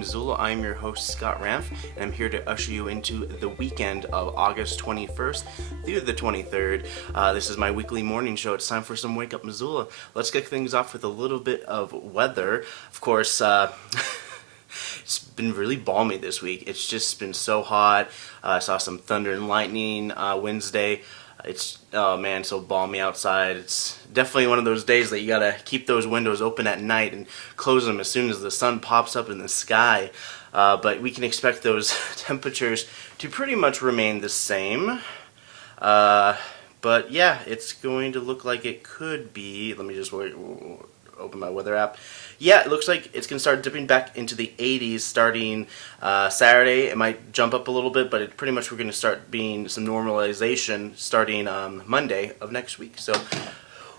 Missoula. I am your host, Scott Ramf, and I'm here to usher you into the weekend of August 21st through the 23rd. This is my weekly morning show. It's time for some Wake Up Missoula. Let's kick things off with a little bit of weather. Of course, it's been really balmy this week. It's just been so hot. I saw some thunder and lightning Wednesday. It's, oh man, so balmy outside. It's definitely one of those days that you gotta keep those windows open at night and close them as soon as the sun pops up in the sky. But we can expect those temperatures to pretty much remain the same. But yeah, it's going to look like it could be. Let me just open my weather app. Yeah, it looks like it's going to start dipping back into the 80s starting Saturday. It might jump up a little bit, but pretty much we're going to start being some normalization starting Monday of next week. So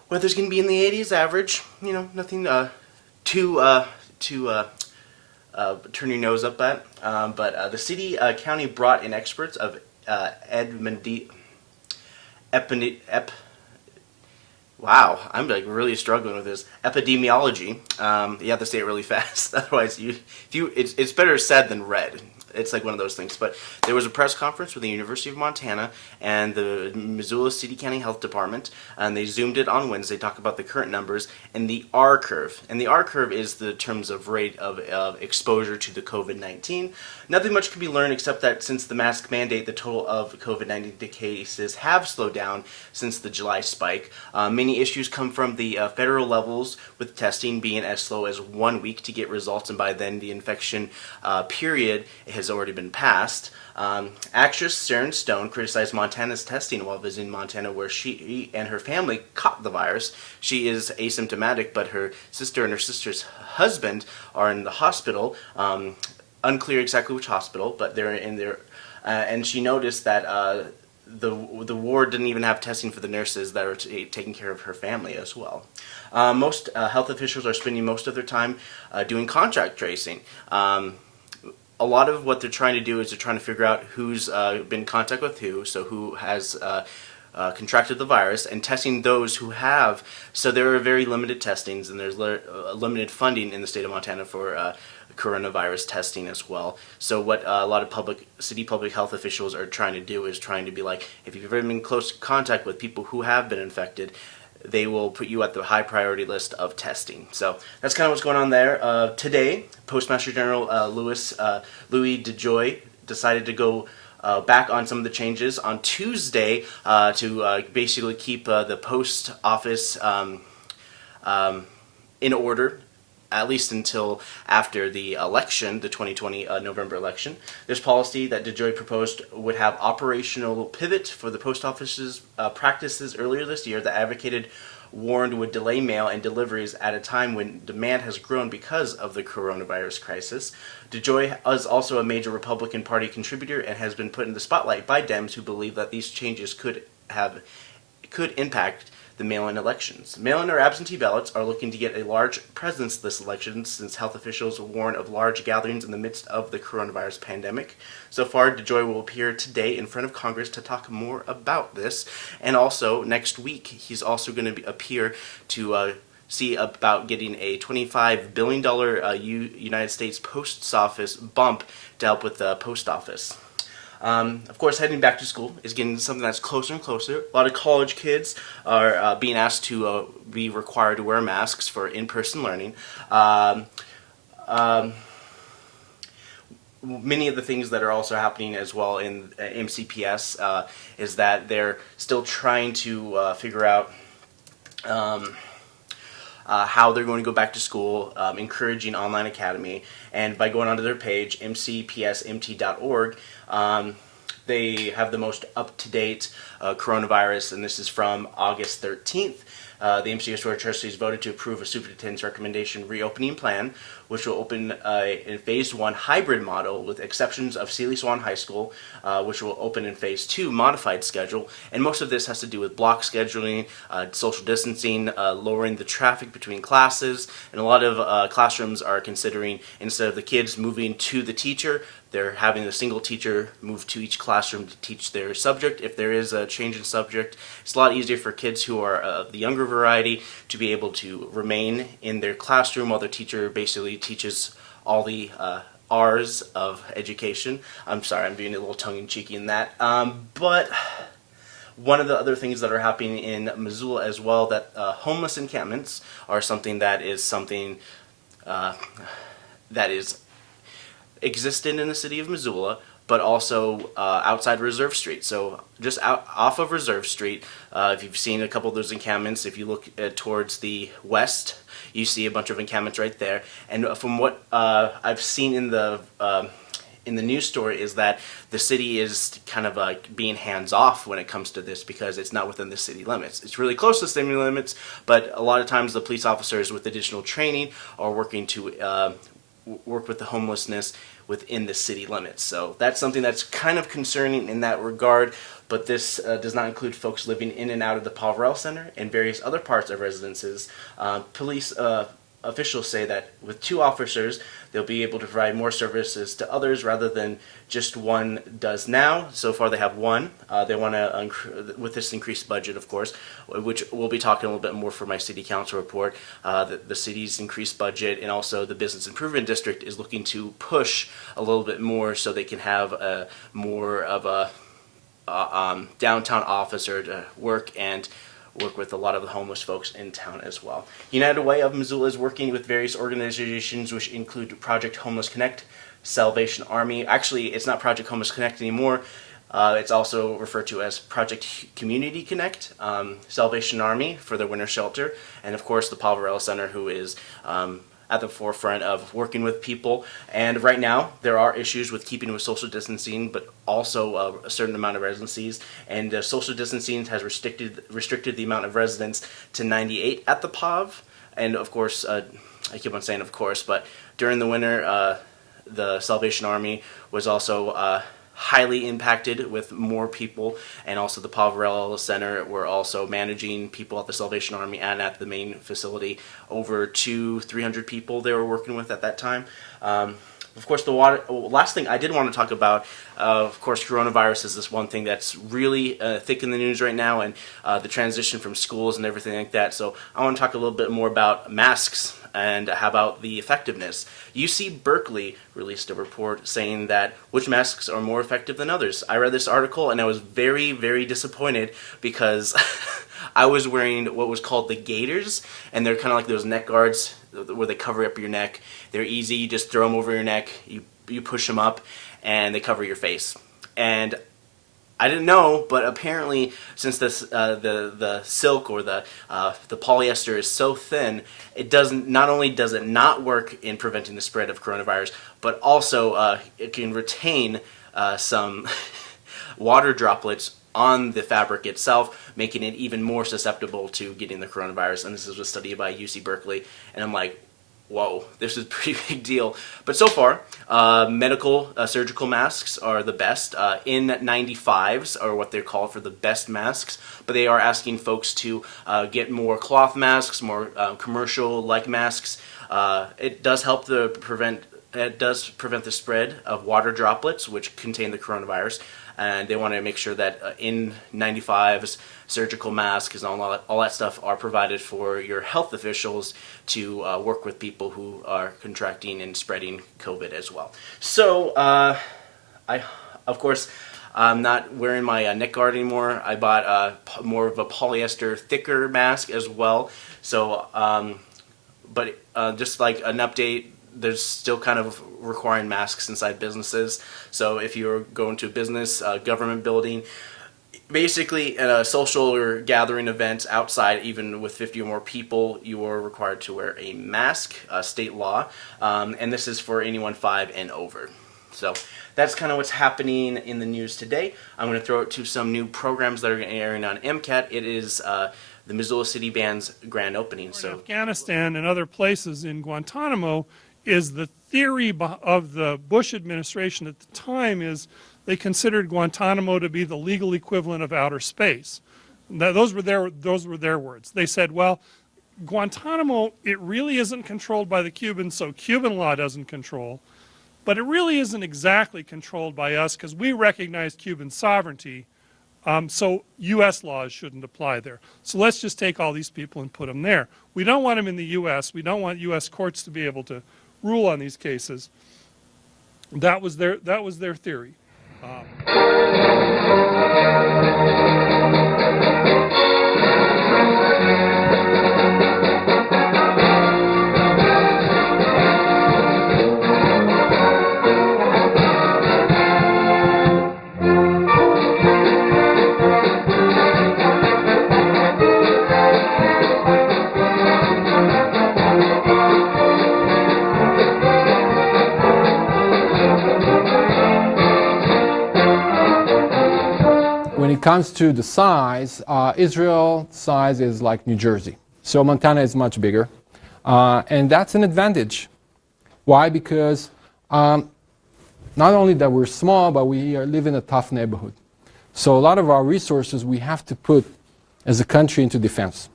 weather's going to be in the 80s average. You know, nothing to turn your nose up at. But the city county brought in experts of Wow, I'm like really struggling with this epidemiology. You have to say it really fast, otherwise it's better said than read. It's like one of those things. But there was a press conference with the University of Montana and the Missoula City County Health Department, and they zoomed it on Wednesday, talk about the current numbers and the R curve. And the R curve is the terms of rate of exposure to the COVID-19. Nothing much can be learned except that since the mask mandate, the total of COVID-19 cases have slowed down since the July spike. Many issues come from the federal levels, with testing being as slow as 1 week to get results, and by then the infection period has already been passed. Actress Sharon Stone criticized Montana's testing while visiting Montana, where she and her family caught the virus. She is asymptomatic, but her sister and her sister's husband are in the hospital. Unclear exactly which hospital, but they're in there. And she noticed that the ward didn't even have testing for the nurses that are taking care of her family as well. Most health officials are spending most of their time doing contact tracing. A lot of what they're trying to do is they're trying to figure out who's been in contact with who, so who has contracted the virus, and testing those who have. So there are very limited testings, and there's limited funding in the state of Montana for coronavirus testing as well. So what a lot of city public health officials are trying to do is trying to be like, if you've ever been in close contact with people who have been infected, they will put you at the high priority list of testing. So that's kind of what's going on there. Today, Postmaster General Louis DeJoy decided to go back on some of the changes on Tuesday to basically keep the post office in order, at least until after the election, the 2020 November election. This policy that DeJoy proposed would have operational pivot for the post office's practices earlier this year that advocated warned would delay mail and deliveries at a time when demand has grown because of the coronavirus crisis. DeJoy is also a major Republican Party contributor and has been put in the spotlight by Dems who believe that these changes could impact the mail-in elections. Mail-in or absentee ballots are looking to get a large presence this election since health officials warn of large gatherings in the midst of the coronavirus pandemic. So far, DeJoy will appear today in front of Congress to talk more about this. And also, next week, he's also going to appear to see about getting a $25 billion United States Post Office bump to help with the post office. Of course, heading back to school is getting something that's closer and closer. A lot of college kids are being asked to be required to wear masks for in-person learning. Many of the things that are also happening as well in MCPS is that they're still trying to figure out how they're going to go back to school, encouraging online academy. And by going onto their page, mcpsmt.org, they have the most up-to-date coronavirus, and this is from August 13th. The MCS Board of Trustees voted to approve a superintendent's recommendation reopening plan, which will open in Phase 1 hybrid model with exceptions of Sealy Swan High School, which will open in Phase 2 modified schedule. And most of this has to do with block scheduling, social distancing, lowering the traffic between classes, and a lot of classrooms are considering, instead of the kids moving to the teacher, they're having a single teacher move to each classroom to teach their subject. If there is a change in subject, it's a lot easier for kids who are of the younger variety to be able to remain in their classroom while their teacher basically teaches all the R's of education. I'm sorry, I'm being a little tongue-in-cheeky in that. But one of the other things that are happening in Missoula as well, that homeless encampments are something that is existent in the city of Missoula, but also outside Reserve Street. So just off of Reserve Street, if you've seen a couple of those encampments, if you look towards the west, you see a bunch of encampments right there. And from what I've seen in the news story is that the city is kind of like being hands off when it comes to this because it's not within the city limits. It's really close to city limits, but a lot of times the police officers with additional training are working to work with the homelessness within the city limits. So that's something that's kind of concerning in that regard, but this does not include folks living in and out of the Poverello Center and various other parts of residences. Police officials say that with 2 officers, they'll be able to provide more services to others rather than just one does now. So far they have 1. They want to, with this increased budget, of course, which we'll be talking a little bit more for my city council report, the city's increased budget and also the business improvement district is looking to push a little bit more so they can have more of a downtown officer to work with a lot of the homeless folks in town as well. United Way of Missoula is working with various organizations which include Project Homeless Connect, Salvation Army. Actually, it's not Project Homeless Connect anymore. It's also referred to as Project Community Connect, Salvation Army for their winter shelter, and of course the Poverello Center, who is at the forefront of working with people. And right now, there are issues with keeping with social distancing, but also a certain amount of residencies. And social distancing has restricted the amount of residents to 98 at the POV. And of course, I keep on saying of course, but during the winter, the Salvation Army was also highly impacted with more people, and also the Poverello Center were also managing people at the Salvation Army and at the main facility, over 200-300 people they were working with at that time. Of course, the last thing I did want to talk about, of course, coronavirus is this one thing that's really thick in the news right now, and the transition from schools and everything like that. So I want to talk a little bit more about masks and how about the effectiveness. UC Berkeley released a report saying that which masks are more effective than others. I read this article and I was very, very disappointed because I was wearing what was called the gaiters, and they're kind of like those neck guards where they cover up your neck. They're easy, you just throw them over your neck, you push them up, and they cover your face. And I didn't know, but apparently, since this the silk or the polyester is so thin, it doesn't. Not only does it not work in preventing the spread of coronavirus, but also it can retain some water droplets on the fabric itself, making it even more susceptible to getting the coronavirus. And this is a study by UC Berkeley, and I'm like, whoa, this is a pretty big deal. But so far, medical surgical masks are the best. N95s are what they're called for the best masks, but they are asking folks to get more cloth masks, more commercial-like masks. It does help prevent the spread of water droplets, which contain the coronavirus. And they want to make sure that N95s, surgical masks, and all that stuff are provided for your health officials to work with people who are contracting and spreading COVID as well. So, of course, I'm not wearing my neck guard anymore. I bought more of a polyester, thicker mask as well. So, but just like an update, there's still kind of requiring masks inside businesses. So if you're going to a business, government building, basically at a social or gathering event outside, even with 50 or more people, you are required to wear a mask, state law, and this is for anyone 5 and over. So that's kind of what's happening in the news today. I'm going to throw it to some new programs that are airing on MCAT. It is the Missoula City Band's grand opening. So Afghanistan and other places in Guantanamo is the theory of the Bush administration at the time is they considered Guantanamo to be the legal equivalent of outer space. Those were their words. They said, well, Guantanamo, it really isn't controlled by the Cubans, so Cuban law doesn't control. But it really isn't exactly controlled by us because we recognize Cuban sovereignty, so U.S. laws shouldn't apply there. So let's just take all these people and put them there. We don't want them in the U.S. We don't want U.S. courts to be able to rule on these cases. That was their theory. When it comes to the size, Israel size is like New Jersey. So Montana is much bigger. And that's an advantage. Why? Because not only that we're small, but we live in a tough neighborhood. So a lot of our resources we have to put as a country into defense.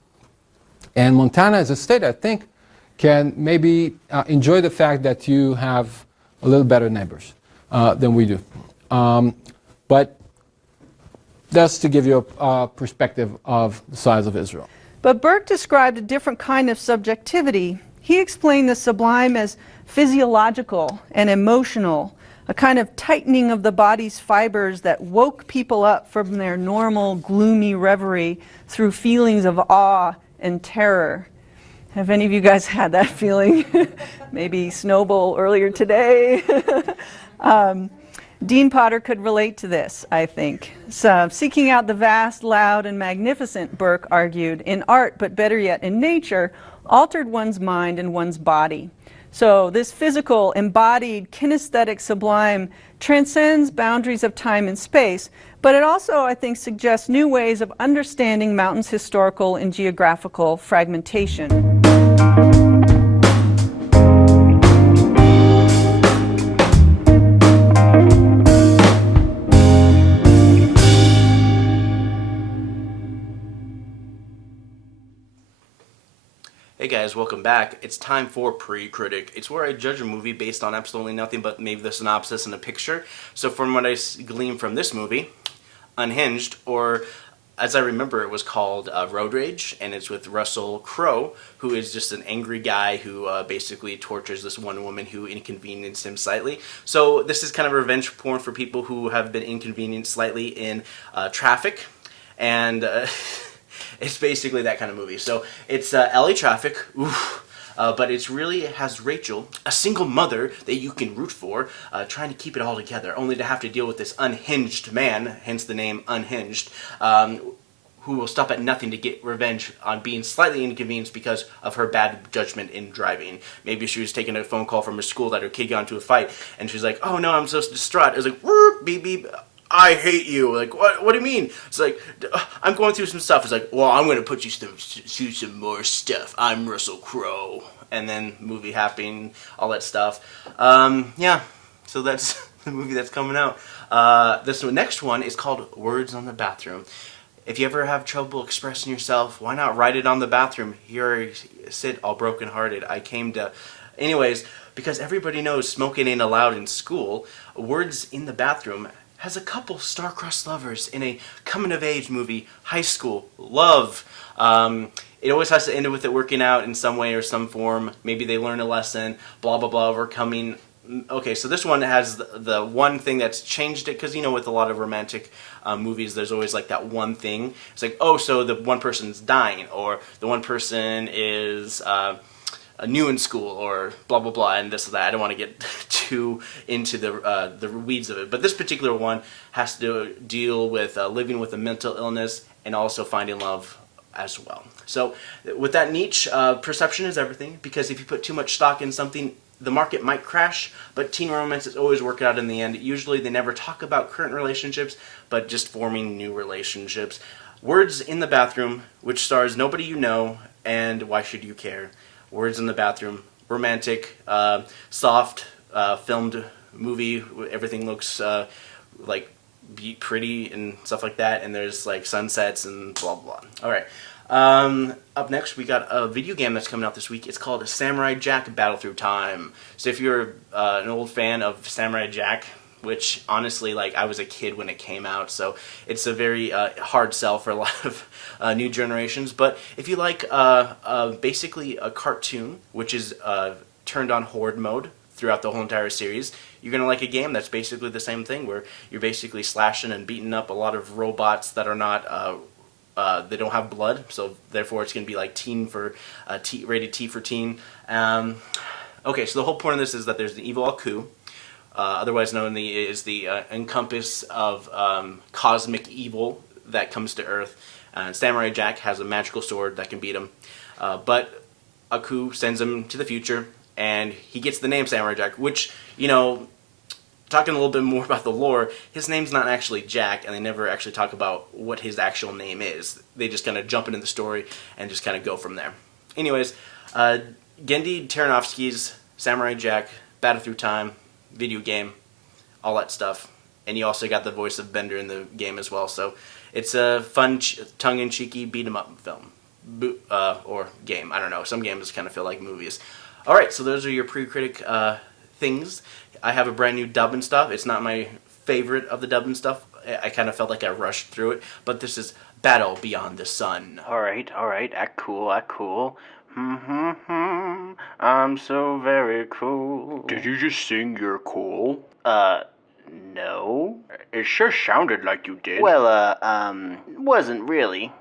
And Montana as a state, I think, can maybe enjoy the fact that you have a little better neighbors than we do. But that's to give you a perspective of the size of Israel. But Burke described a different kind of subjectivity. He explained the sublime as physiological and emotional, a kind of tightening of the body's fibers that woke people up from their normal gloomy reverie through feelings of awe and terror. Have any of you guys had that feeling? Maybe Snowball earlier today. Dean Potter could relate to this, I think. So, seeking out the vast, loud, and magnificent, Burke argued, in art, but better yet in nature, altered one's mind and one's body. So this physical, embodied, kinesthetic sublime transcends boundaries of time and space, but it also, I think, suggests new ways of understanding mountains' historical and geographical fragmentation. Hey guys, welcome back. It's time for Pre-Critic. It's where I judge a movie based on absolutely nothing but maybe the synopsis and a picture. So from what I glean from this movie, Unhinged, or as I remember it was called Road Rage, and it's with Russell Crowe, who is just an angry guy who basically tortures this one woman who inconvenienced him slightly. So this is kind of revenge porn for people who have been inconvenienced slightly in traffic, and it's basically that kind of movie. So it's LA Traffic, but it has Rachel, a single mother that you can root for, trying to keep it all together, only to have to deal with this unhinged man, hence the name Unhinged, who will stop at nothing to get revenge on being slightly inconvenienced because of her bad judgment in driving. Maybe she was taking a phone call from her school that her kid got into a fight, and she's like, oh no, I'm so distraught. It was like, beep, beep. I hate you. Like, what do you mean? It's like, I'm going through some stuff. It's like, well, I'm going to put you through some more stuff. I'm Russell Crowe. And then movie happening, all that stuff. Yeah, so that's the movie that's coming out. This next one is called Words on the Bathroom. If you ever have trouble expressing yourself, why not write it on the bathroom? Here I sit all brokenhearted. Anyways, because everybody knows smoking ain't allowed in school, Words in the Bathroom has a couple star-crossed lovers in a coming-of-age movie, high school, love. It always has to end with it working out in some way or some form. Maybe they learn a lesson, blah, blah, blah, overcoming. Okay, so this one has the one thing that's changed it, because, you know, with a lot of romantic movies, there's always, like, that one thing. It's like, oh, so the one person's dying, or the one person is new in school, or blah blah blah, and this or that. I don't want to get too into the weeds of it, but this particular one has to deal with living with a mental illness and also finding love as well. So with that niche, perception is everything, because if you put too much stock in something, the market might crash, but teen romances always work out in the end. Usually they never talk about current relationships, but just forming new relationships. Words in the Bathroom, which stars nobody you know, and Why Should You Care? Words in the Bathroom, romantic, soft, filmed movie. Everything looks like pretty and stuff like that, and there's like sunsets and blah blah. All right. Up next, we got a video game that's coming out this week. It's called Samurai Jack Battle Through Time. So if you're an old fan of Samurai Jack, which honestly, like, I was a kid when it came out, so it's a very hard sell for a lot of new generations. But if you like basically a cartoon, which is turned on horde mode throughout the whole entire series, you're going to like a game that's basically the same thing, where you're basically slashing and beating up a lot of robots that are not they don't have blood, so therefore it's going to be like rated T for teen. Okay, so the whole point of this is that there's an evil Aku, otherwise known as the encompass of cosmic evil that comes to Earth. Samurai Jack has a magical sword that can beat him, but Aku sends him to the future, and he gets the name Samurai Jack, which, talking a little bit more about the lore, his name's not actually Jack, and they never actually talk about what his actual name is. They just kind of jump into the story and just kind of go from there. Anyways, Genndy Tartakovsky's Samurai Jack, Battle Through Time, video game, all that stuff. And you also got the voice of Bender in the game as well, so it's a fun, tongue-in-cheeky beat-em-up film. Or game, I don't know. Some games kind of feel like movies. Alright, so those are your pre-critic things. I have a brand new dubbin stuff. It's not my favorite of the dubbin stuff. I kind of felt like I rushed through it, but this is Battle Beyond the Sun. Alright, act cool. I'm so very cool. Did you just sing you're cool? No. It sure sounded like you did. Well, wasn't really.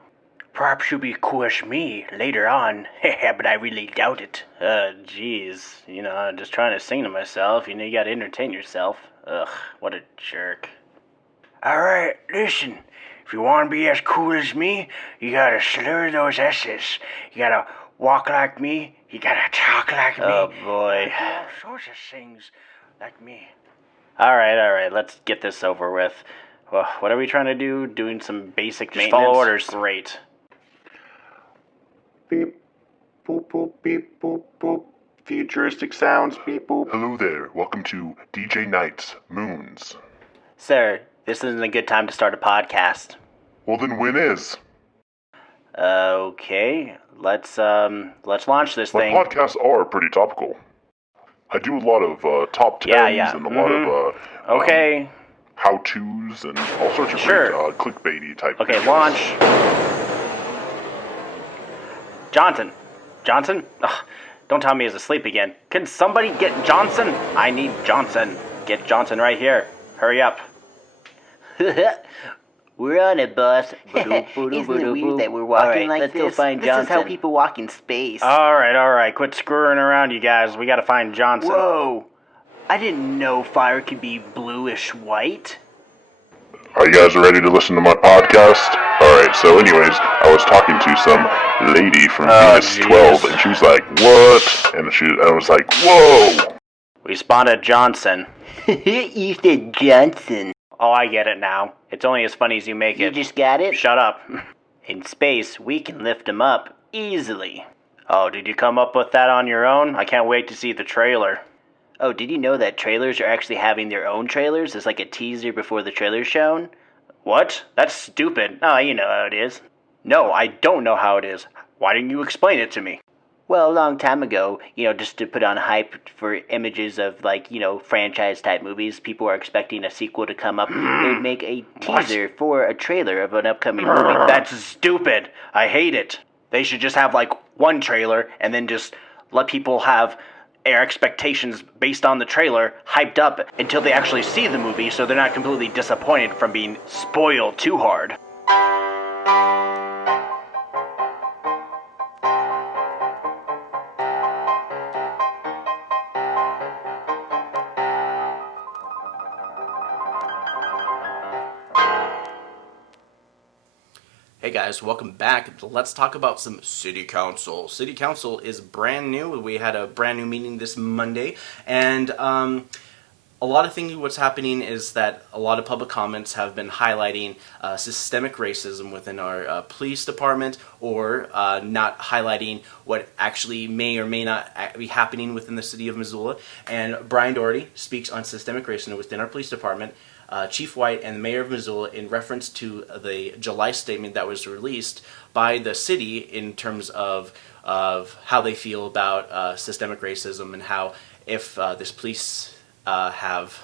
Perhaps you'll be cool as me later on, but I really doubt it. Jeez, I'm just trying to sing to myself, you gotta entertain yourself. Ugh, what a jerk. Alright, listen, if you want to be as cool as me, you gotta slur those S's. You gotta walk like me, you gotta talk like me. Oh boy. All sorts of things like me. Alright, let's get this over with. Well, what are we trying to do? Doing some basic maintenance? Follow orders. Great. Beep, boop, boop, beep, boop, boop. Futuristic sounds, beep, boop. Hello there. Welcome to DJ Night's Moons. Sir, this isn't a good time to start a podcast. Well, then when is? Okay. Let's launch this My thing. podcasts are pretty topical. I do a lot of top tens and a lot of okay. how-tos and all sorts of Sure. great clickbaity type. Okay, videos. launch. Johnson? Ugh, don't tell me he's asleep again. Can somebody get Johnson? I need Johnson. Get Johnson right here. Hurry up. We're on it, boss. Isn't it weird that we're walking like let's this? go find This Johnson. is how people walk in space. Alright. Quit screwing around, you guys. We gotta find Johnson. Whoa! I didn't know fire could be bluish white. Are you guys ready to listen to my podcast? Alright, so anyways, I was talking to some lady from Venus 12, and she was like, what? And I was like, whoa! We spotted Johnson. You said Johnson. Oh, I get it now. It's only as funny as you make You it. just got it? Shut up. In space, we can lift him up easily. Oh, did you come up with that on your own? I can't wait to see the trailer. Oh, did you know that trailers are actually having their own trailers? It's like a teaser before the trailer's shown. What? That's stupid. Oh, you know how it is. No, I don't know how it is. Why didn't you explain it to me? Well, a long time ago, just to put on hype for images of, franchise-type movies, people are expecting a sequel to come up. They'd make a teaser for a trailer of an upcoming movie. That's stupid. I hate it. They should just have, one trailer and then just let people have their expectations based on the trailer hyped up until they actually see the movie so they're not completely disappointed from being spoiled too hard. Hey guys, welcome back. Let's talk about some City Council. City Council is brand new. We had a brand new meeting this Monday, and a lot of things, what's happening is that a lot of public comments have been highlighting systemic racism within our police department, or not highlighting what actually may or may not be happening within the city of Missoula. And Brian Doherty speaks on systemic racism within our police department. Chief White and the Mayor of Missoula in reference to the July statement that was released by the city in terms of how they feel about systemic racism, and how if this police have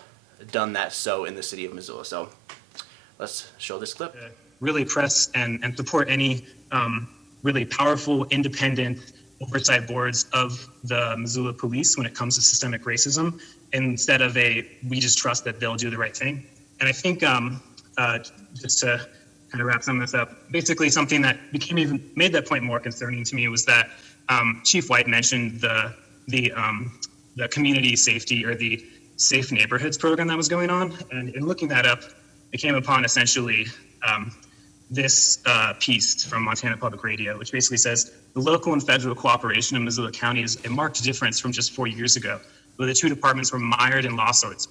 done that so in the city of Missoula. So let's show this clip. Really press and support any really powerful, independent oversight boards of the Missoula police when it comes to systemic racism, instead of we just trust that they'll do the right thing. And I think just to kind of wrap some of this up, basically something that made that point more concerning to me was that Chief White mentioned the community safety or the Safe Neighborhoods program that was going on. And in looking that up, I came upon essentially this piece from Montana Public Radio, which basically says the local and federal cooperation in Missoula County is a marked difference from just 4 years ago, where the two departments were mired in lawsuits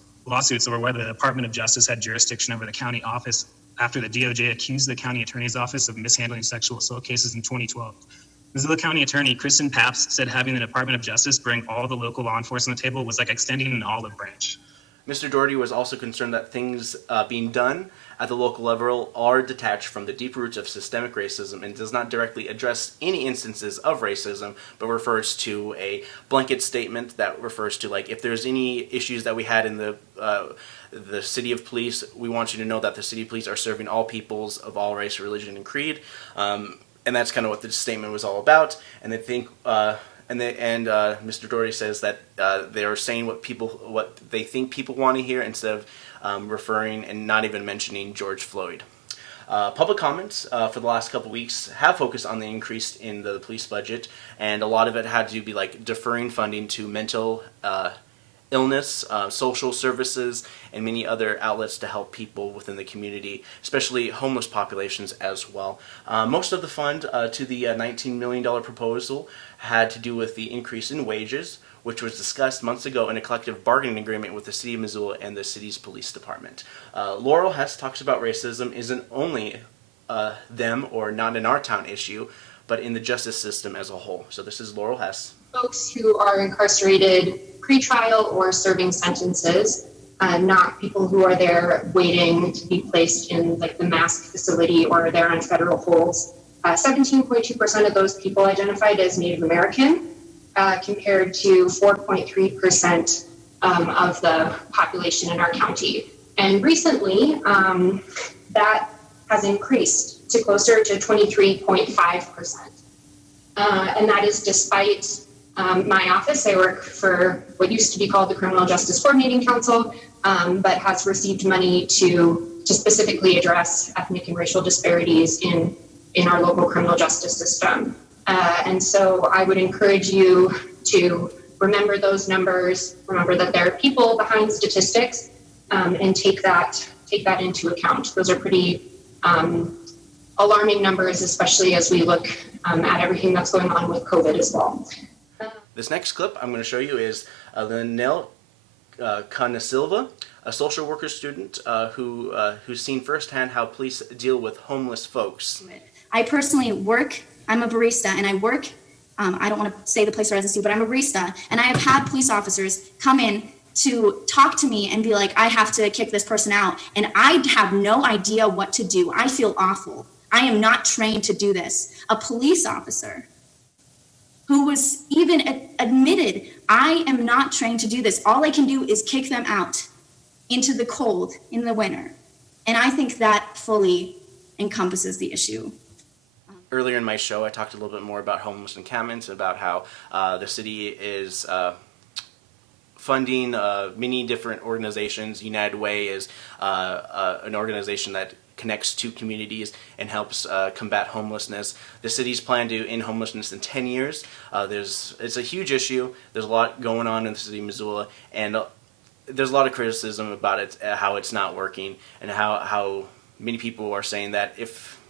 over whether the Department of Justice had jurisdiction over the county office after the DOJ accused the county attorney's office of mishandling sexual assault cases in 2012. Missoula County Attorney Kristen Papps said having the Department of Justice bring all the local law enforcement to the table was like extending an olive branch. Mr. Doherty was also concerned that things being done at the local level are detached from the deep roots of systemic racism and does not directly address any instances of racism, but refers to a blanket statement that refers to, like, if there's any issues that we had in the city of police, we want you to know that the city of police are serving all peoples of all race, religion, and creed. And that's kind of what the statement was all about. And I think Mr. Doherty says that they are saying what they think people want to hear instead of referring and not even mentioning George Floyd. Public comments for the last couple weeks have focused on the increase in the police budget, and a lot of it had to be like deferring funding to mental illness, social services, and many other outlets to help people within the community, especially homeless populations as well. Most of the fund to the $19 million proposal had to do with the increase in wages, which was discussed months ago in a collective bargaining agreement with the City of Missoula and the city's police department. Laurel Hess talks about racism isn't only them or not in our town issue, but in the justice system as a whole. So this is Laurel Hess. Folks who are incarcerated pre-trial or serving sentences, not people who are there waiting to be placed in like the mask facility or they're on federal holds. 17.2% of those people identified as Native American, compared to 4.3% of the population in our county. And recently, that has increased to closer to 23.5%. And that is despite my office. I work for what used to be called the Criminal Justice Coordinating Council, but has received money to specifically address ethnic and racial disparities in our local criminal justice system. And so I would encourage you to remember those numbers, remember that there are people behind statistics, and take that into account. Those are pretty alarming numbers, especially as we look at everything that's going on with COVID as well. This next clip I'm going to show you is Linnell Canasilva, a social worker student who's seen firsthand how police deal with homeless folks. I personally work, I'm a barista, and I work, I don't want to say the place where I residency, but I'm a barista, and I have had police officers come in to talk to me and be like, I have to kick this person out, and I have no idea what to do. I feel awful. I am not trained to do this. A police officer who was even admitted, I am not trained to do this. All I can do is kick them out into the cold in the winter. And I think that fully encompasses the issue. Earlier in my show, I talked a little bit more about homeless encampments, about how the city is funding many different organizations. United Way is an organization that connects to communities and helps combat homelessness. The city's plan to end homelessness in 10 years. It's a huge issue. There's a lot going on in the city of Missoula, and there's a lot of criticism about it, how it's not working, and how many people are saying that if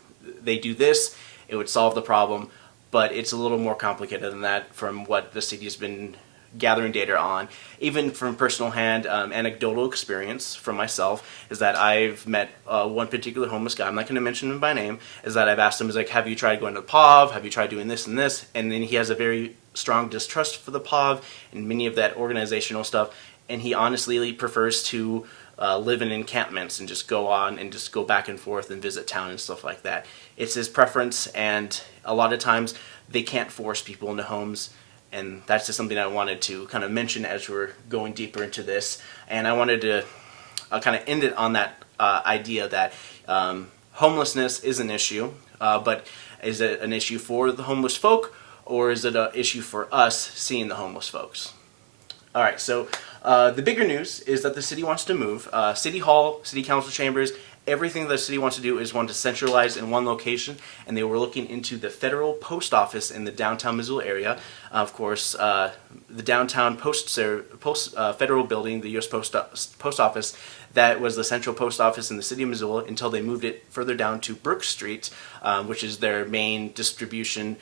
they do this, it would solve the problem, but it's a little more complicated than that from what the city has been gathering data on. Even from personal hand, anecdotal experience from myself is that I've met one particular homeless guy. I'm not going to mention him by name. Is that I've asked him, is like, have you tried going to the POV? Have you tried doing this and this? And then he has a very strong distrust for the POV and many of that organizational stuff. And he honestly prefers to live in encampments and just go on and just go back and forth and visit town and stuff like that. It's his preference, and a lot of times they can't force people into homes. And that's just something I wanted to kind of mention as we're going deeper into this. And I wanted to kind of end it on that idea that homelessness is an issue, but is it an issue for the homeless folk, or is it an issue for us seeing the homeless folks? All right, so the bigger news is that the city wants to move. City Hall, City Council chambers, everything the city wants to do is want to centralize in one location, and they were looking into the federal post office in the downtown Missoula area. Of course, the downtown federal building, the U.S. Post Office, that was the central post office in the city of Missoula until they moved it further down to Brook Street, which is their main distribution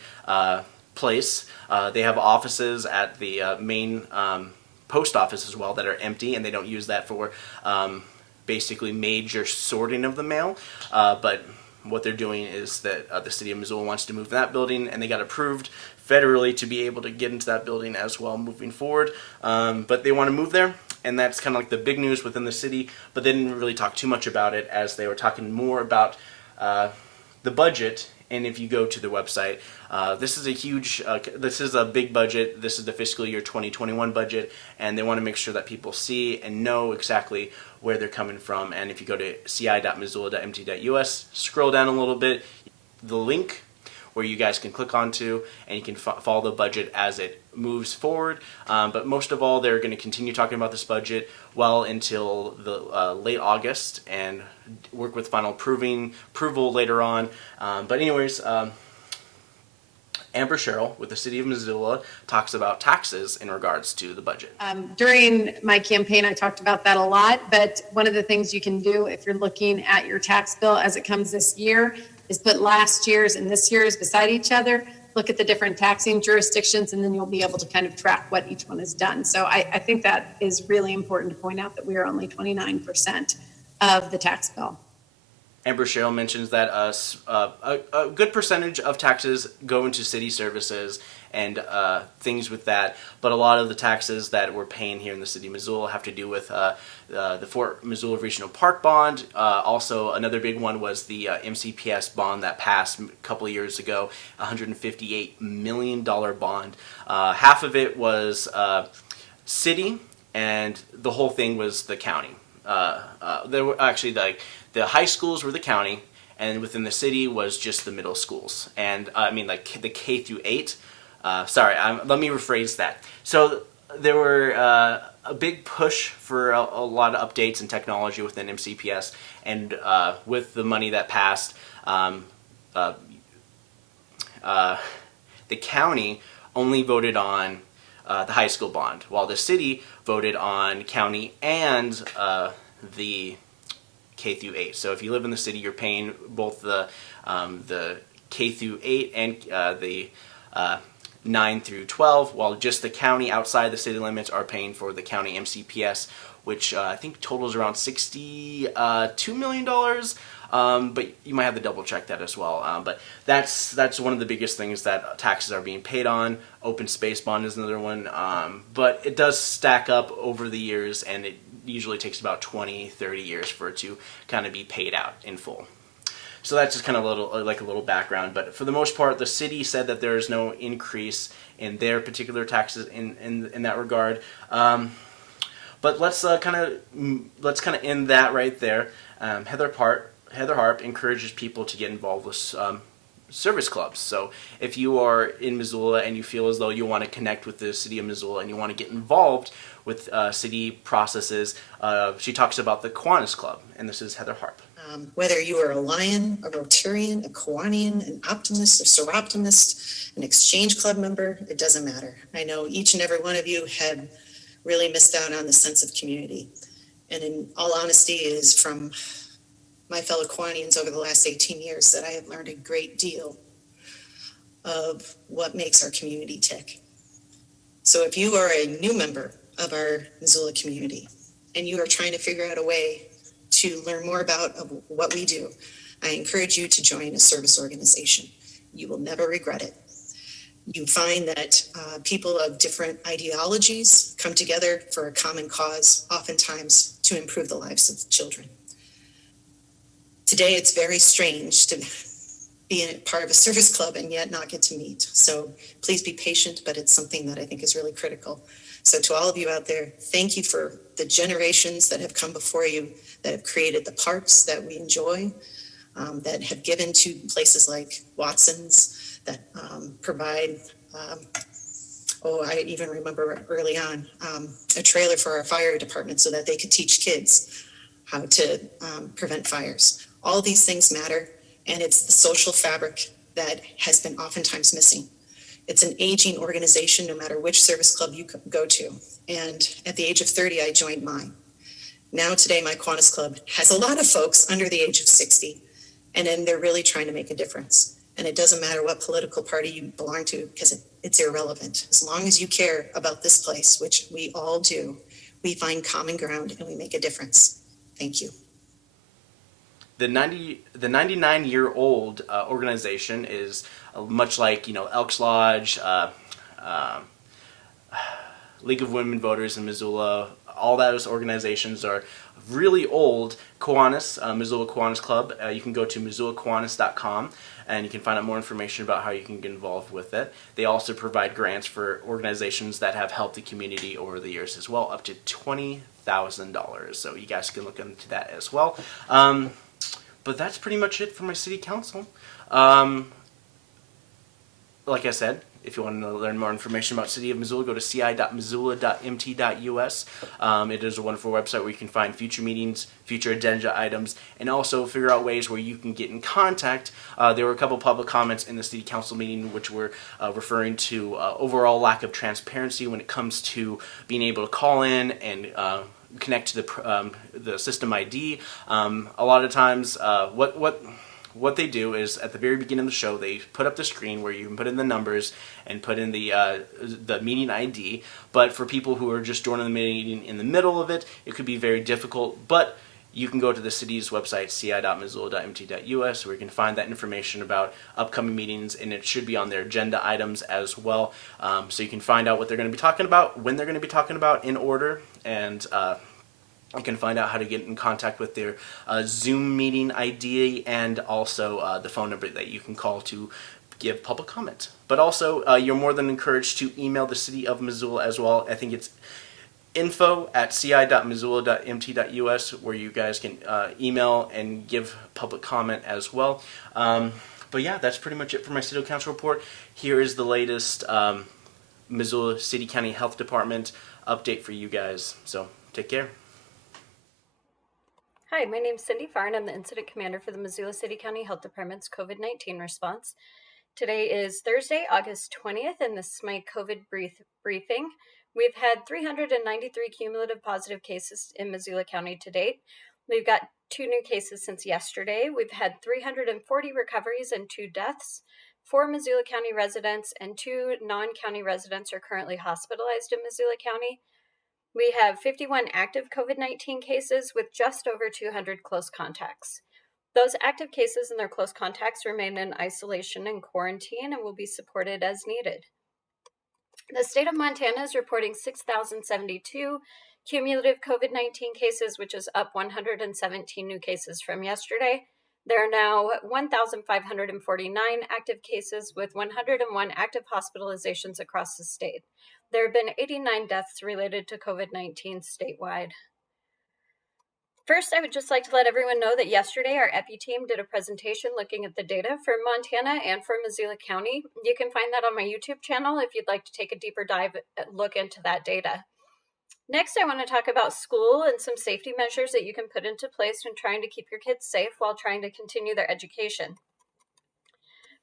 place. They have offices at the main post office as well that are empty, and they don't use that for basically major sorting of the mail. But what they're doing is that the city of Missoula wants to move that building, and they got approved federally to be able to get into that building as well moving forward. But they want to move there, and that's kind of like the big news within the city, but they didn't really talk too much about it as they were talking more about the budget. And if you go to the website, this is a big budget. This is the fiscal year 2021 budget, and they want to make sure that people see and know exactly where they're coming from. And if you go to ci.missoula.mt.us, scroll down a little bit, the link where you guys can click onto, and you can follow the budget as it moves forward. But most of all, they're going to continue talking about this budget well until the late August and work with final approval later on. But anyways, Amber Sherrill with the City of Missoula talks about taxes in regards to the budget. During my campaign, I talked about that a lot, but one of the things you can do if you're looking at your tax bill as it comes this year is put last year's and this year's beside each other, look at the different taxing jurisdictions, and then you'll be able to kind of track what each one has done. So I think that is really important to point out that we are only 29% of the tax bill. Amber Sherrill mentions that a good percentage of taxes go into city services and things with that, but a lot of the taxes that we're paying here in the city of Missoula have to do with the Fort Missoula Regional Park bond. Also, another big one was the MCPS bond that passed a couple of years ago, $158 million bond. Half of it was city, and the whole thing was the county. There were actually the high schools were the county, and within the city was just the middle schools. And I mean, like the K through 8. Let me rephrase that. So there were a big push for a lot of updates and technology within MCPS, and with the money that passed, the county only voted on the high school bond, while the city voted on county and the K through 8. So if you live in the city, you're paying both the K through 8 and the 9 through 12, while just the county outside the city limits are paying for the county MCPS, which I think totals around $62 million. But you might have to double check that as well. But that's one of the biggest things that taxes are being paid on. Open space bond is another one. But it does stack up over the years, and it usually takes about 20-30 years for it to kind of be paid out in full. So that's just kind of a little background. But for the most part, the city said that there is no increase in their particular taxes in that regard. But let's kind of end that right there. Heather Harp encourages people to get involved with service clubs. So if you are in Missoula and you feel as though you want to connect with the city of Missoula and you want to get involved with city processes, she talks about the Kiwanis Club, and this is Heather Harp. Whether you are a Lion, a Rotarian, a Kiwanian, an Optimist, a Seroptimist, an Exchange Club member, it doesn't matter. I know each and every one of you had really missed out on the sense of community. And in all honesty, it is from my fellow Kiwanians over the last 18 years that I have learned a great deal of what makes our community tick. So if you are a new member of our Missoula community and you are trying to figure out a way to learn more about what we do, I encourage you to join a service organization. You will never regret it. You find that people of different ideologies come together for a common cause, oftentimes to improve the lives of children. Today, it's very strange to be a part of a service club and yet not get to meet. So please be patient, but it's something that I think is really critical. So to all of you out there, thank you for the generations that have come before you, that have created the parks that we enjoy, that have given to places like Watson's, that provide I even remember early on, a trailer for our fire department so that they could teach kids how to prevent fires. All these things matter, and it's the social fabric that has been oftentimes missing. It's an aging organization, no matter which service club you go to. And at the age of 30, I joined mine. Now today, my Kiwanis Club has a lot of folks under the age of 60, and then they're really trying to make a difference. And it doesn't matter what political party you belong to, because it's irrelevant. As long as you care about this place, which we all do, we find common ground and we make a difference. Thank you. The 99-year-old organization is much like Elks Lodge, League of Women Voters in Missoula. All those organizations are really old. Kiwanis, Missoula Kiwanis Club. You can go to MissoulaKiwanis.com and you can find out more information about how you can get involved with it. They also provide grants for organizations that have helped the community over the years as well, up to $20,000. So you guys can look into that as well. But that's pretty much it for my city council. Like I said, if you want to learn more information about City of Missoula, go to ci.missoula.mt.us. It is a wonderful website where you can find future meetings, future agenda items, and also figure out ways where you can get in contact. There were a couple public comments in the City Council meeting which were referring to overall lack of transparency when it comes to being able to call in and connect to the system ID. A lot of times, what they do is at the very beginning of the show, they put up the screen where you can put in the numbers and put in the meeting ID. But for people who are just joining the meeting in the middle of it, it could be very difficult. But you can go to the city's website, ci.missoula.mt.us, where you can find that information about upcoming meetings, and it should be on their agenda items as well. So you can find out what they're going to be talking about, when they're going to be talking about in order, and you can find out how to get in contact with their Zoom meeting ID and also the phone number that you can call to give public comment. But also, you're more than encouraged to email the City of Missoula as well. I think it's info@ci.missoula.mt.us, where you guys can email and give public comment as well. But yeah, that's pretty much it for my City Council report. Here is the latest Missoula City County Health Department update for you guys. So take care. Hi, my name's Cindy Farr, and I'm the Incident Commander for the Missoula City County Health Department's COVID-19 response. Today is Thursday, August 20th, and this is my COVID briefing. We've had 393 cumulative positive cases in Missoula County to date. We've got 2 new cases since yesterday. We've had 340 recoveries and 2 deaths. 4 Missoula County residents and 2 non-county residents are currently hospitalized in Missoula County. We have 51 active COVID-19 cases with just over 200 close contacts. Those active cases and their close contacts remain in isolation and quarantine and will be supported as needed. The state of Montana is reporting 6,072 cumulative COVID-19 cases, which is up 117 new cases from yesterday. There are now 1,549 active cases with 101 active hospitalizations across the state. There have been 89 deaths related to COVID-19 statewide. First, I would just like to let everyone know that yesterday our EPI team did a presentation looking at the data for Montana and for Missoula County. You can find that on my YouTube channel if you'd like to take a deeper dive look into that data. Next, I want to talk about school and some safety measures that you can put into place when trying to keep your kids safe while trying to continue their education.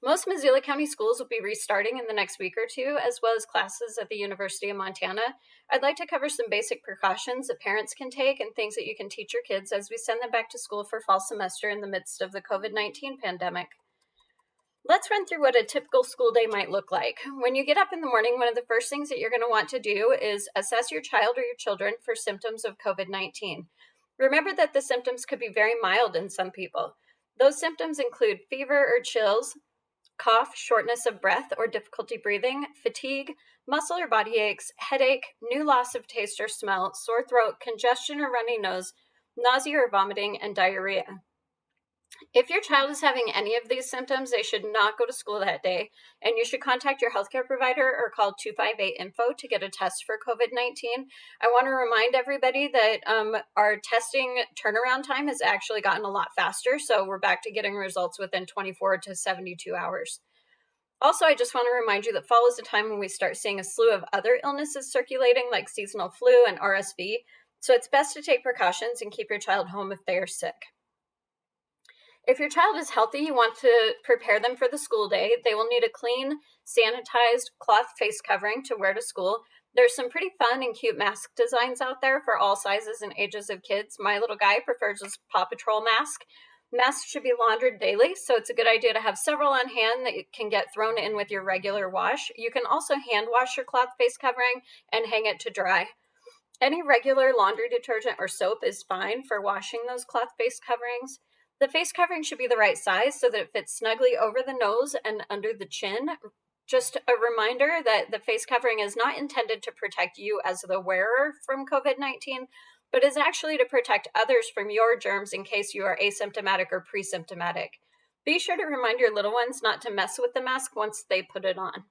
Most Missoula County schools will be restarting in the next week or two, as well as classes at the University of Montana. I'd like to cover some basic precautions that parents can take and things that you can teach your kids as we send them back to school for fall semester in the midst of the COVID-19 pandemic. Let's run through what a typical school day might look like. When you get up in the morning, one of the first things that you're going to want to do is assess your child or your children for symptoms of COVID-19. Remember that the symptoms could be very mild in some people. Those symptoms include fever or chills, cough, shortness of breath or difficulty breathing, fatigue, muscle or body aches, headache, new loss of taste or smell, sore throat, congestion or runny nose, nausea or vomiting, and diarrhea. If your child is having any of these symptoms, they should not go to school that day, and you should contact your healthcare provider or call 258-INFO to get a test for COVID-19. I want to remind everybody that our testing turnaround time has actually gotten a lot faster, so we're back to getting results within 24 to 72 hours. Also, I just want to remind you that fall is a time when we start seeing a slew of other illnesses circulating, like seasonal flu and RSV. So it's best to take precautions and keep your child home if they are sick. If your child is healthy, you want to prepare them for the school day. They will need a clean, sanitized cloth face covering to wear to school. There's some pretty fun and cute mask designs out there for all sizes and ages of kids. My little guy prefers his Paw Patrol mask. Masks should be laundered daily, so it's a good idea to have several on hand that can get thrown in with your regular wash. You can also hand wash your cloth face covering and hang it to dry. Any regular laundry detergent or soap is fine for washing those cloth face coverings. The face covering should be the right size so that it fits snugly over the nose and under the chin. Just a reminder that the face covering is not intended to protect you as the wearer from COVID-19, but is actually to protect others from your germs in case you are asymptomatic or pre-symptomatic. Be sure to remind your little ones not to mess with the mask once they put it on.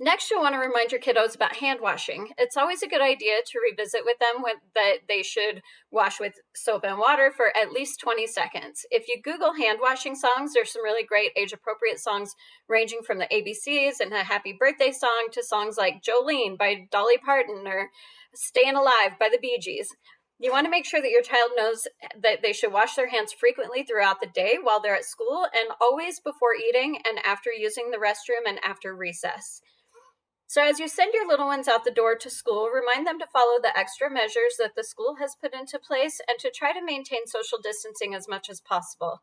Next, you'll want to remind your kiddos about hand washing. It's always a good idea to revisit with them that they should wash with soap and water for at least 20 seconds. If you Google hand washing songs, there's some really great age-appropriate songs ranging from the ABCs and a happy birthday song to songs like Jolene by Dolly Parton or Staying Alive by the Bee Gees. You want to make sure that your child knows that they should wash their hands frequently throughout the day while they're at school and always before eating and after using the restroom and after recess. So as you send your little ones out the door to school, remind them to follow the extra measures that the school has put into place and to try to maintain social distancing as much as possible.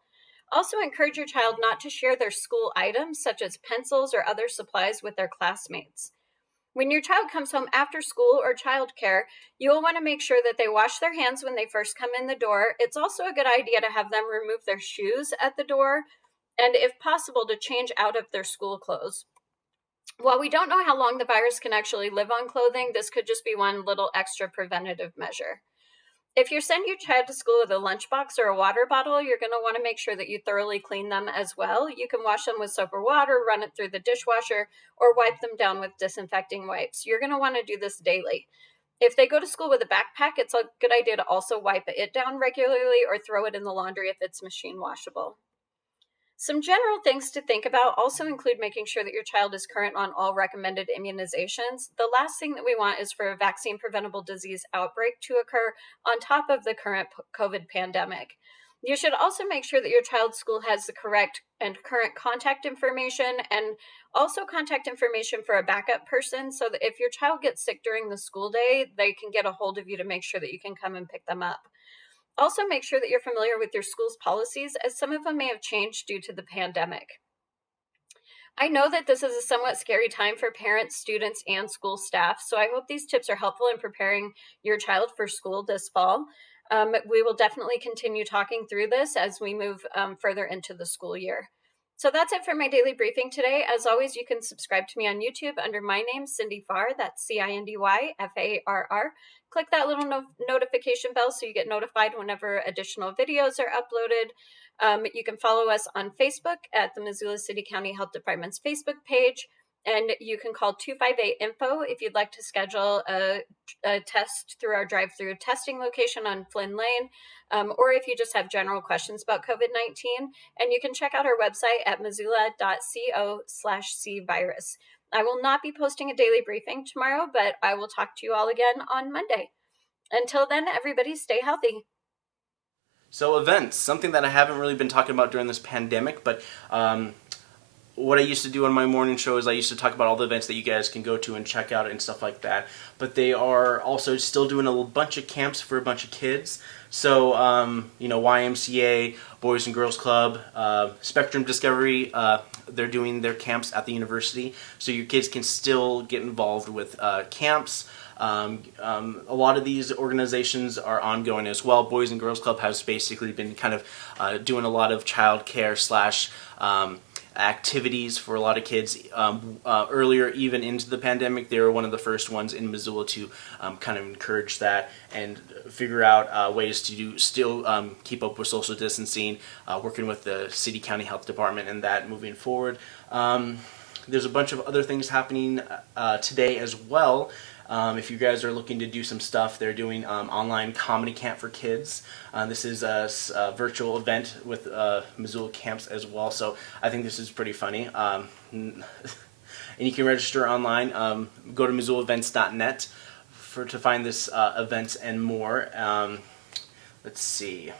Also encourage your child not to share their school items, such as pencils or other supplies, with their classmates. When your child comes home after school or childcare, you will want to make sure that they wash their hands when they first come in the door. It's also a good idea to have them remove their shoes at the door and, if possible, to change out of their school clothes. While we don't know how long the virus can actually live on clothing, this could just be one little extra preventative measure. If you're sending your child to school with a lunchbox or a water bottle, you're going to want to make sure that you thoroughly clean them as well. You can wash them with soap or water, run it through the dishwasher, or wipe them down with disinfecting wipes. You're going to want to do this daily. If they go to school with a backpack, it's a good idea to also wipe it down regularly or throw it in the laundry if it's machine washable. Some general things to think about also include making sure that your child is current on all recommended immunizations. The last thing that we want is for a vaccine preventable disease outbreak to occur on top of the current COVID pandemic. You should also make sure that your child's school has the correct and current contact information and also contact information for a backup person so that if your child gets sick during the school day, they can get a hold of you to make sure that you can come and pick them up. Also, make sure that you're familiar with your school's policies, as some of them may have changed due to the pandemic. I know that this is a somewhat scary time for parents, students, and school staff, so I hope these tips are helpful in preparing your child for school this fall. We will definitely continue talking through this as we move further into the school year. So that's it for my daily briefing today. As always, you can subscribe to me on YouTube under my name, Cindy Farr. That's CindyFarr. Click that little notification bell so you get notified whenever additional videos are uploaded. You can follow us on Facebook at the Missoula City County Health Department's Facebook page. And you can call 258-INFO if you'd like to schedule a test through our drive-through testing location on Flynn Lane, or if you just have general questions about COVID-19. And you can check out our website at missoula.co/cvirus. I will not be posting a daily briefing tomorrow, but I will talk to you all again on Monday. Until then, everybody stay healthy. So events, something that I haven't really been talking about during this pandemic, but what I used to do on my morning show is I used to talk about all the events that you guys can go to and check out and stuff like that. But they are also still doing a bunch of camps for a bunch of kids. So, YMCA, Boys and Girls Club, Spectrum Discovery, they're doing their camps at the university. So your kids can still get involved with camps. A lot of these organizations are ongoing as well. Boys and Girls Club has basically been kind of doing a lot of child care / activities for a lot of kids. Earlier, even into the pandemic, they were one of the first ones in Missoula to kind of encourage that and figure out ways to still keep up with social distancing, working with the City County Health Department and that moving forward. There's a bunch of other things happening today as well. If you guys are looking to do some stuff, they're doing online comedy camp for kids. This is a virtual event with Missoula camps as well, so I think this is pretty funny. And you can register online. Go to MissoulaEvents.net to find this events and more. Let's see.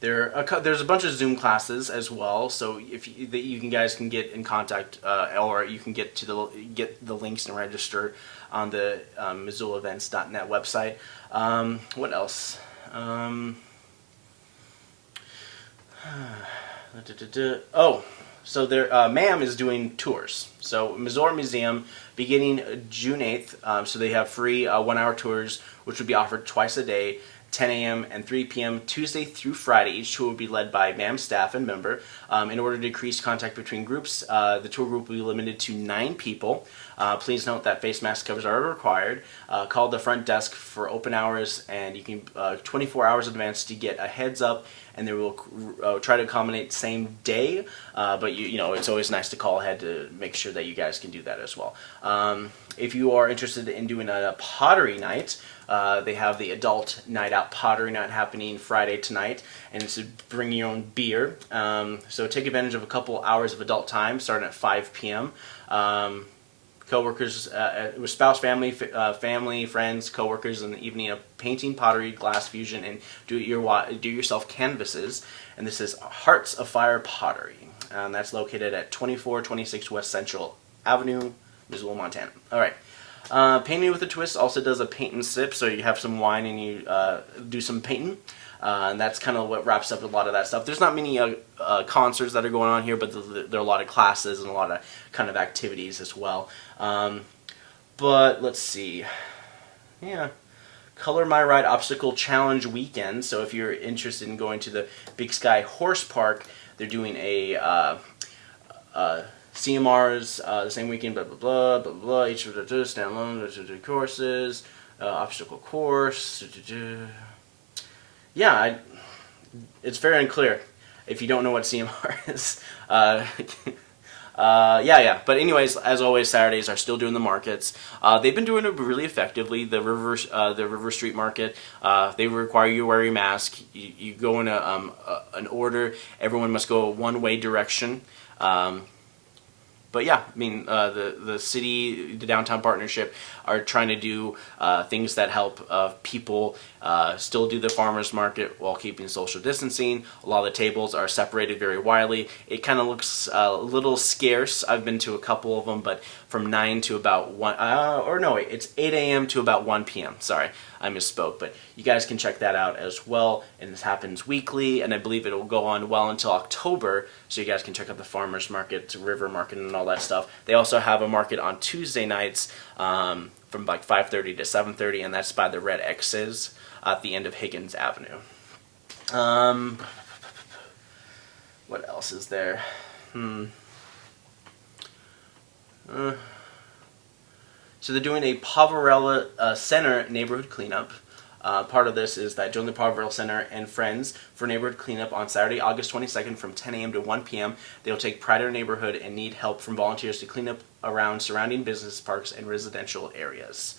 There's a bunch of Zoom classes as well, so if you guys can get in contact, or you can get the links and register on the MissoulaEvents.net website. What else? So MAM is doing tours. So Missoula Museum, beginning June 8th, so they have free 1-hour tours, which would be offered twice a day, 10 a.m. and 3 p.m. Tuesday through Friday. Each tour will be led by MAM staff and member. In order to decrease contact between groups, the tour group will be limited to 9 people. Please note that face mask covers are required. Call the front desk for open hours, and you can 24 hours in advance to get a heads up, and they will try to accommodate same day, but you know it's always nice to call ahead to make sure that you guys can do that as well. If you are interested in doing a pottery night, they have the adult night out pottery night happening Friday tonight, and it's to bring your own beer. So take advantage of a couple hours of adult time starting at 5 p.m. Co-workers, with spouse, family, friends, co-workers in the evening of painting, pottery, glass fusion, and do-yourself canvases. And this is Hearts of Fire Pottery. That's located at 2426 West Central Avenue, Missoula, Montana. All right. Painting with a Twist also does a paint and sip, so you have some wine and you do some painting. And that's kind of what wraps up a lot of that stuff. There's not many concerts that are going on here, but there are a lot of classes and a lot of kind of activities as well. But let's see. Yeah. Color My Ride Obstacle Challenge Weekend. So if you're interested in going to the Big Sky Horse Park, they're doing a CMRs the same weekend, blah, blah, blah, blah, blah, each of the standalone courses, obstacle course. Yeah, it's very unclear if you don't know what CMR is. Yeah. But anyways, as always, Saturdays are still doing the markets. They've been doing it really effectively. The River Street Market, they require you to wear your mask. You go in an order. Everyone must go one way direction. But yeah, I mean, the city, the downtown partnership are trying to do things that help people still do the farmers market while keeping social distancing. A lot of the tables are separated very widely. It kind of looks a little scarce. I've been to a couple of them, but from 9 to about 1, it's 8 a.m. to about 1 p.m. Sorry, I misspoke, but you guys can check that out as well. And this happens weekly, and I believe it will go on well until October, so you guys can check out the farmers market, river market, and all that stuff. They also have a market on Tuesday nights from like 5:30 to 7:30, and that's by the Red X's at the end of Higgins Avenue. What else is there? So they're doing a Poverello Center neighborhood cleanup. Part of this is that join the Poverello Center and friends for neighborhood cleanup on Saturday, August 22nd from 10 a.m. to 1 p.m. They'll take pride in their neighborhood and need help from volunteers to clean up around surrounding business parks and residential areas.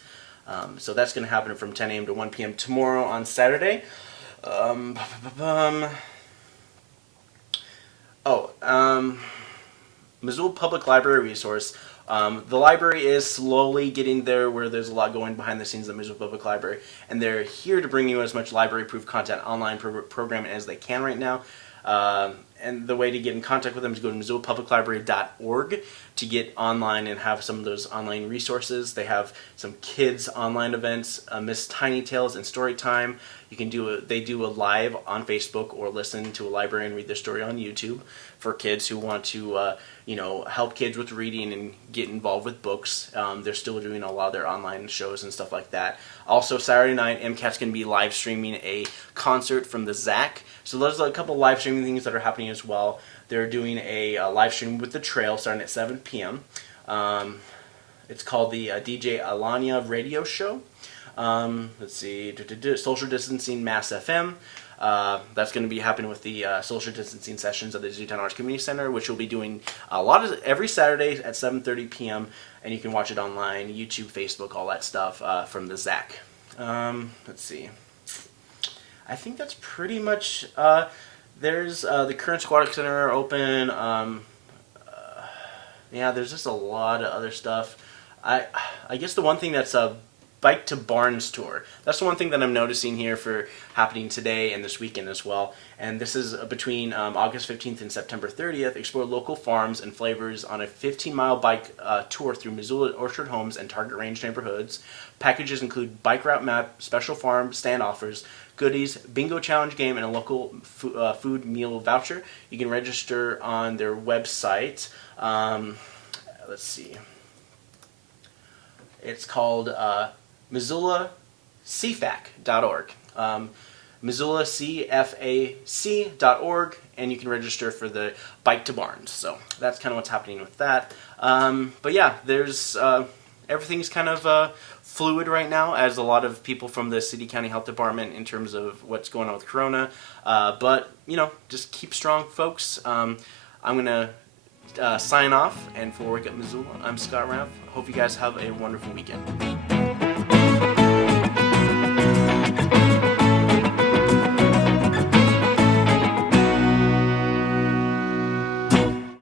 So that's going to happen from 10 a.m. to 1 p.m. tomorrow on Saturday. Missoula Public Library resource. The library is slowly getting there where there's a lot going behind the scenes at Missoula Public Library, and they're here to bring you as much library-proof content online programming as they can right now. And the way to get in contact with them is go to MissoulaPublicLibrary.org to get online and have some of those online resources. They have some kids online events, Miss Tiny Tales and Story Time. They do a live on Facebook or listen to a librarian read their story on YouTube for kids who want to help kids with reading and get involved with books. They're still doing a lot of their online shows and stuff like that. Also, Saturday night, MCAT's going to be live streaming a concert from the ZAC. So there's a couple live streaming things that are happening as well. They're doing a live stream with the Trail starting at 7 p.m. It's called the DJ Alania Radio Show. Let's see, Social Distancing Mass FM. That's going to be happening with the social distancing sessions at the Zootown Arts Community Center, which we'll be doing a lot of every Saturday at 7:30 p.m. And you can watch it online, YouTube, Facebook, all that stuff from the ZAC. Let's see. I think that's pretty much. There's the current Aquatic Center open. Yeah, there's just a lot of other stuff. I guess the one thing that's a Bike to Barns tour. That's the one thing that I'm noticing here for happening today and this weekend as well. And this is between August 15th and September 30th. Explore local farms and flavors on a 15-mile bike tour through Missoula Orchard Homes and Target Range neighborhoods. Packages include bike route map, special farm stand offers, goodies, bingo challenge game, and a local food meal voucher. You can register on their website. Let's see. It's called MissoulaCFAC.org. MissoulaCFAC.org, and you can register for the Bike to Barns. So that's kind of what's happening with that. But yeah, there's everything's kind of fluid right now, as a lot of people from the City County Health Department in terms of what's going on with Corona. But just keep strong, folks. I'm gonna sign off, and for Wake Up Missoula, I'm Scott Raff. Hope you guys have a wonderful weekend.